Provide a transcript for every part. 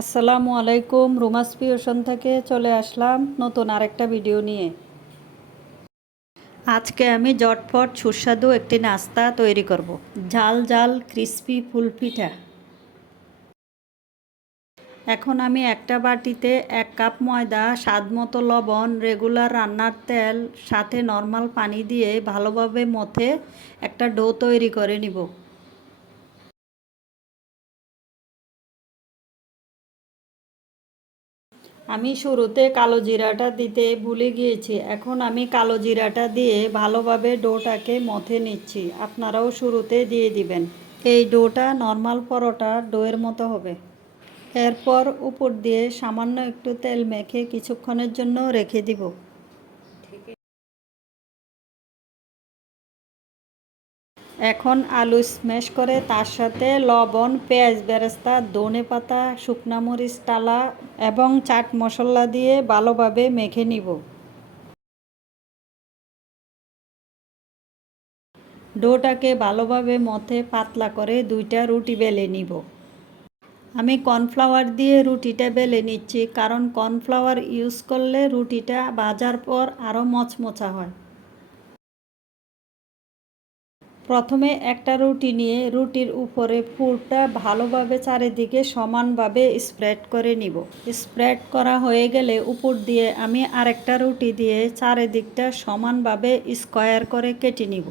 আসসালামু আলাইকুম। রুমাস পিউশন থেকে চলে আসলাম নতুন আরেকটা ভিডিও নিয়ে। আজকে আমি ঝটপট সুস্বাদু একটি নাস্তা তৈরি করব। ঝাল ঝাল ক্রিস্পি ফুলপিঠা। এখন আমি একটা বাটিতে 1 কাপ ময়দা, স্বাদমতো লবণ, রেগুলার রান্নার তেল, সাথে নর্মাল পানি দিয়ে ভালোভাবে মথে একটা ডো তৈরি করে নিব। আমি শুরুতে কালো জিরাটা দিতে ভুলে গিয়েছি। এখন আমি কালো জিরাটা দিয়ে ভালোভাবে ডোটাকে মথে নিচ্ছি। আপনারাও শুরুতে দিয়ে দিবেন। এই ডোটা নর্মাল পরোটার ডোয়ের মতো হবে। এরপর উপর দিয়ে সামান্য একটু তেল মেখে কিছুক্ষণের জন্য রেখে দিব। এখন আলু স্ম্যাশ করে তার সাথে লবণ, পেঁয়াজ বেরেস্তা, ধনেপাতা, শুকনা মরিচ টালা এবং চাট মশলা দিয়ে ভালোভাবে মেখে নিব। ডোটাকে ভালোভাবে মথে পাতলা করে 2টা রুটি বেলে নিব। আমি কর্নফ্লাওয়ার দিয়ে রুটিটা বেলে নিচ্ছি, কারণ কর্নফ্লাওয়ার ইউজ করলে রুটিটা ভাজার পর আরও মচমচা হয়। প্রথমে একটা রুটি নিয়ে রুটির উপরে পুরটা ভালোভাবে চারিদিকে সমানভাবে স্প্রেড করে নিব। স্প্রেড করা হয়ে গেলে উপর দিয়ে আমি আরেকটা রুটি দিয়ে চারিদিকটা সমানভাবে স্কোয়ার করে কেটে নিব।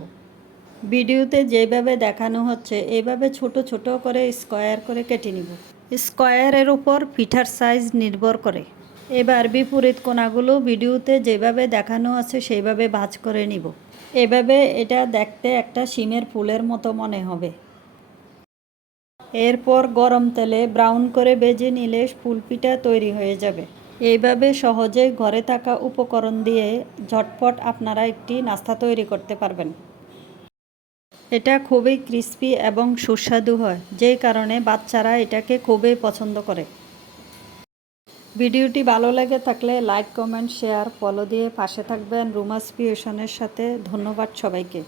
ভিডিওতে যেভাবে দেখানো হচ্ছে এইভাবে ছোট ছোট করে স্কোয়ার করে কেটে নিব। স্কোয়ারের উপর পিঠার সাইজ নির্ভর করে। এবার বিপরীত কোণাগুলো ভিডিওতে যেভাবে দেখানো আছে সেইভাবে ভাঁজ করে নিব। এভাবে এটা দেখতে একটা শিমের ফুলের মতো মনে হবে। এরপর গরম তেলে ব্রাউন করে ভেজে নিলে ফুলপিঠা তৈরি হয়ে যাবে। এইভাবে সহজে ঘরে থাকা উপকরণ দিয়ে ঝটপট আপনারা একটি নাস্তা তৈরি করতে পারবেন। এটা খুবই ক্রিস্পি এবং সুস্বাদু হয়, যেই কারণে বাচ্চারা এটাকে খুবই পছন্দ করে। ভিডিওটি ভালো লেগে থাকলে লাইক, কমেন্ট, শেয়ার, ফলো দিয়ে পাশে থাকবেন রুমাস পিউশনের সাথে। ধন্যবাদ সবাইকে।